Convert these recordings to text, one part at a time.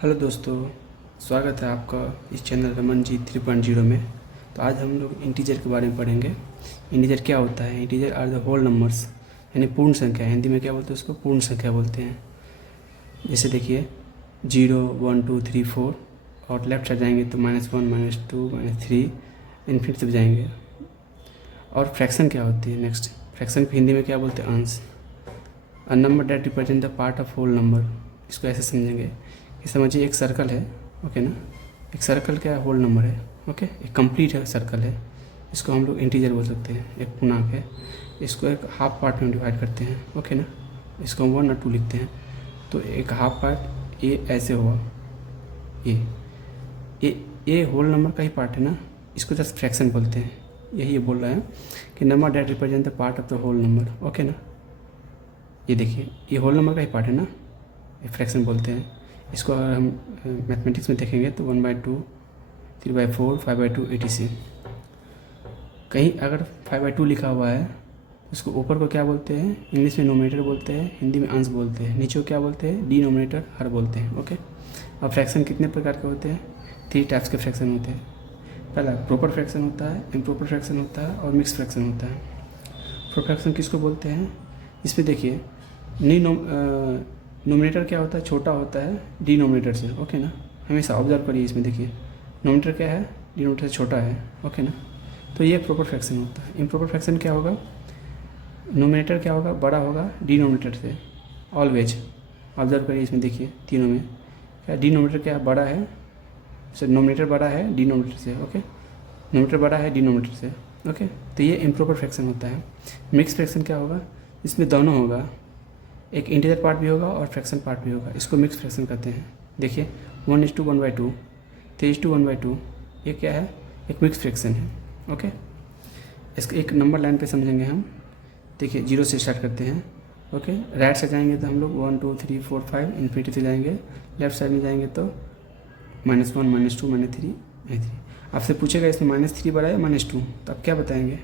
Hello दोस्तों, स्वागत है आपका इस चैनल रमन जी 3.0 में। तो आज हम लोग इंटीजर के बारे में पढ़ेंगे। इंटीजर क्या होता है? Integer are the whole numbers, यानी पूर्ण संख्या। हिंदी में क्या बोलते हैं उसको? पूर्ण संख्या बोलते हैं। जैसे देखिए 0, 1, 2, 3, 4 और लेफ्ट साइड जाएंगे तो -1, -2, -3 इन्फिनिटी तक जाएंगे। और फ्रैक्शन क्या होती है? नेक्स्ट फ्रैक्शन को हिंदी में क्या बोलते हैं? अंश। A number that represent the part of whole number. इसको ऐसे समझेंगे कि समझिए एक सर्कल है, ओके ना। एक सर्कल क्या है? होल नंबर है, ओके। एक कंप्लीट है सर्कल है, इसको हम लोग इंटीजर बोल सकते हैं। एक पूर्णांक है, इसको एक हाफ पार्ट में डिवाइड करते हैं, ओके ना। इसको हम 1 और 2 लिखते हैं। तो एक हाफ पार्ट ए ऐसे हुआ, ए होल नंबर का ही पार्ट है ना, इसको जस्ट फ्रैक्शन बोलते हैं। यही ये बोल रहा है कि number that represent the part of the whole number, okay ना। ये देखिए ये होल नंबर का ही पार्ट है ना, ये फ्रैक्शन बोलते हैं। इसको अगर हम मैथमेटिक्स में देखेंगे तो 1/2, 3/4, 5/2 etc। कहीं अगर 5/2 लिखा हुआ है उसको ऊपर को क्या बोलते हैं? इंग्लिश में नोमिनेटर बोलते हैं, हिंदी में अंश बोलते हैं। नीचे को क्या बोलते हैं? डिनोमिनेटर, हर बोलते हैं, ओके। अब फ्रैक्शन कितने प्रकार के होते हैं? 3 टाइप्स के फ्रैक्शन होते हैं। पहला प्रोपर फ्रैक्शन होता है, इम्प्रॉपर फ्रैक्शन होता है और मिक्स फ्रैक्शन होता है। प्रोपर फ्रैक्शन किसको बोलते हैं? इसमें देखिए नोमिनेटर क्या होता है? छोटा होता है डिनोमिनेटर से, ओके ना। हमेशा ऑब्जर्व करिए, इसमें देखिए नोमिनेटर क्या है? डिनोमिनेटर से छोटा है, ओके ना। तो ये प्रोपर फ्रैक्शन होता है। इम्प्रॉपर फ्रैक्शन क्या होगा? नोमिनेटर क्या होगा? बड़ा होगा डिनोमिनेटर से, ऑलवेज। ऑब्जर्व करिए, इसमें देखिए तीनों में क्या डिनोमिनेटर क्या बड़ा है? सर नोमिनेटर बड़ा है डिनोमिनेटर से, ओके। नोमिनेटर बड़ा है डिनोमिनेटर से, ओके। तो ये इम्प्रॉपर फ्रैक्शन होता है। मिक्स फ्रैक्शन क्या होगा? इसमें दोनों होगा, एक इंटीजर पार्ट भी होगा और फ्रैक्शन पार्ट भी होगा। इसको मिक्स फ्रैक्शन कहते हैं। देखिए 1:1/2, 3:1/2, ये क्या है? एक मिक्स फ्रैक्शन है, ओके। इसको एक नंबर लाइन पे समझेंगे हम। देखिए 0 से स्टार्ट करते हैं, ओके। राइट से जाएंगे तो हम लोग 1, 2, 3, 4, 5 इन्फिनिटी से जाएंगे। लेफ्ट साइड में जाएंगे तो -1, -2, -3, -3। आपसे पूछेगा इसमें -3 बड़ा है -2, तो आप क्या बताएंगे?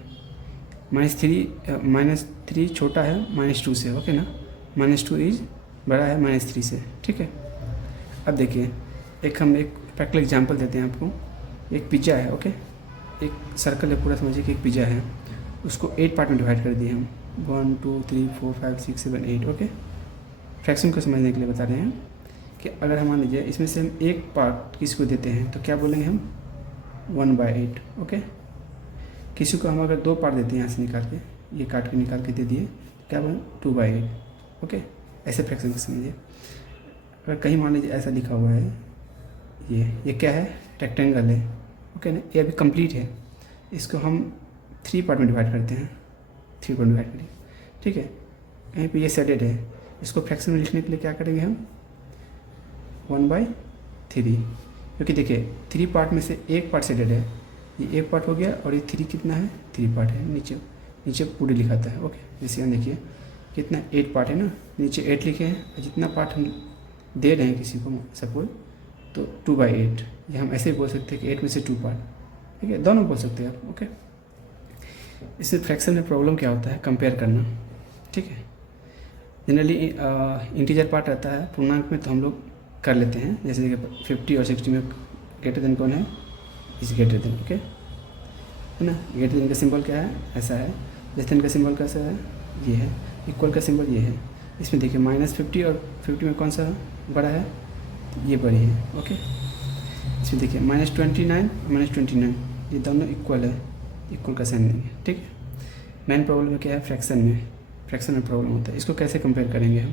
-3 छोटा है -2 से, ओके ना। -2 इज बड़ा है -3 से, ठीक है। अब देखिए हम एक प्रैक्टिकल एग्जांपल देते हैं आपको। एक पिज़्ज़ा है, ओके। एक सर्कल है पूरा, समझिए कि एक पिज़्ज़ा है। उसको 8 पार्ट में डिवाइड कर दिए हम, 1, 2, 3, 4, 5, 6, 7, 8, ओके। फ्रैक्शन को समझने के लिए बता रहे हैं कि अगर हम मान लीजिए इसमें से हम एक पार्ट किसी को देते हैं तो क्या बोलेंगे हम? 1/8, ओके। किसी को हम अगर 2 पार्ट देते हैं, यहाँ से निकाल के, ये काट के निकाल के दे दिए, क्या बोलें? 2/8, ओके। ऐसे फ्रैक्शन को समझिए। अगर कहीं मान लीजिए ऐसा लिखा हुआ है, ये क्या है? रेक्टेंगल है, ओके ना। ये अभी कंप्लीट है, इसको हम 3 पार्ट में डिवाइड करते हैं। 3 पार्ट में डिवाइड करिए, ठीक है। यहीं पे ये शेडेड है, इसको फ्रैक्शन में लिखने के लिए क्या करेंगे हम? 1/3, क्योंकि देखिए 3 पार्ट में से एक पार्ट शेडेड है, ये एक पार्ट हो गया और ये 3 कितना है? 3 पार्ट है। नीचे पूरी लिखाता है, ओके। जैसे यहाँ देखिए कितना 8 पार्ट है ना, नीचे 8 लिखे हैं। और जितना पार्ट हम दे रहे हैं किसी को सपोज, तो 2/8, ये हम ऐसे ही बोल सकते हैं कि 8 में से 2 पार्ट, ठीक है। दोनों बोल सकते हैं आप, ओके। इससे फ्रैक्शन में प्रॉब्लम क्या होता है? कंपेयर करना, ठीक है। जनरली इंटीजर पार्ट रहता है पूर्णांक में तो हम लोग कर लेते हैं। जैसे देखिए 50 और 60 में ग्रेटर देन कौन है? इज ग्रेटर देन, ओके, है ना। ग्रेटर देन का सिंबल क्या है? ऐसा है। लेस देन का सिंबल कैसा है? ये है। इक्वल का सिंबल ये है। इसमें देखिए -50 और 50 में कौन सा बड़ा है? ये बड़ी है, ओके। इसमें देखिए -29, -29, ये दोनों इक्वल है, इक्वल का साइन देंगे, ठीक है। मेन प्रॉब्लम क्या है? फ्रैक्शन में प्रॉब्लम होता है। इसको कैसे कंपेयर करेंगे हम?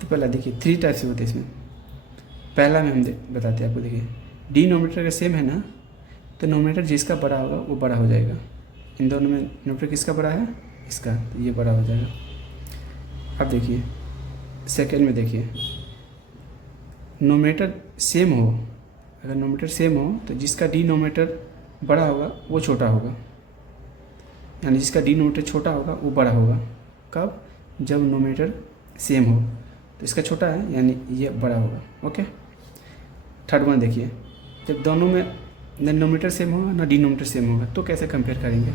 तो पहला देखिए 3 टाइप से होते हैं इसमें। पहला में हम बताते हैं आपको। देखिए डिनोमिनेटर का सेम है ना, तो नोमिनेटर जिसका बड़ा होगा वो बड़ा हो जाएगा। इन दोनों में नोमिनेटर किसका बड़ा है? इसका, तो ये बड़ा हो जाएगा। अब देखिए सेकेंड में देखिए नोमिनेटर सेम हो, अगर नोमिनेटर सेम हो तो जिसका डिनोमिनेटर बड़ा होगा वो छोटा होगा, यानी जिसका डिनोमिनेटर छोटा होगा वो बड़ा होगा। कब? जब नोमिनेटर सेम हो। तो इसका छोटा है यानी ये बड़ा होगा, ओके। थर्ड वन देखिए, जब दोनों में न नोमिनेटर सेम होगा ना डिनोमिनेटर सेम होगा, तो कैसे कंपेयर करेंगे?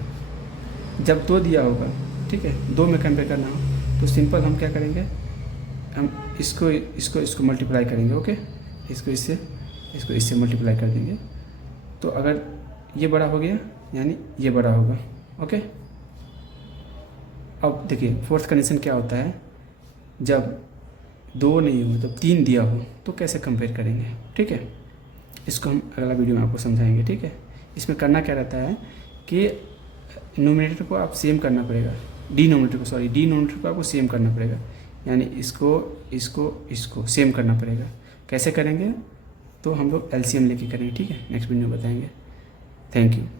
जब 2 दिया होगा, ठीक है, 2 में कंपेयर करना हो तो सिंपल हम क्या करेंगे? हम इसको मल्टीप्लाई करेंगे, ओके। इसको इससे मल्टीप्लाई कर देंगे। तो अगर ये बड़ा हो गया यानी ये बड़ा होगा। ओके, अब देखिए फोर्थ कंडीशन क्या होता है, जब 2 नहीं हो तो 3 दिया हो तो कैसे कंपेयर करेंगे। ठीक है, इसको हम अगला वीडियो में आपको समझाएंगे। ठीक है, इसमें करना क्या रहता है कि नोमिनेटर को आप सेम करना पड़ेगा, डिनोमिनेटर को आपको सेम करना पड़ेगा, यानी इसको सेम करना पड़ेगा। कैसे करेंगे तो हम लोग एलसीएम लेके करेंगे। ठीक है, नेक्स्ट वीडियो में बताएंगे। Thank you.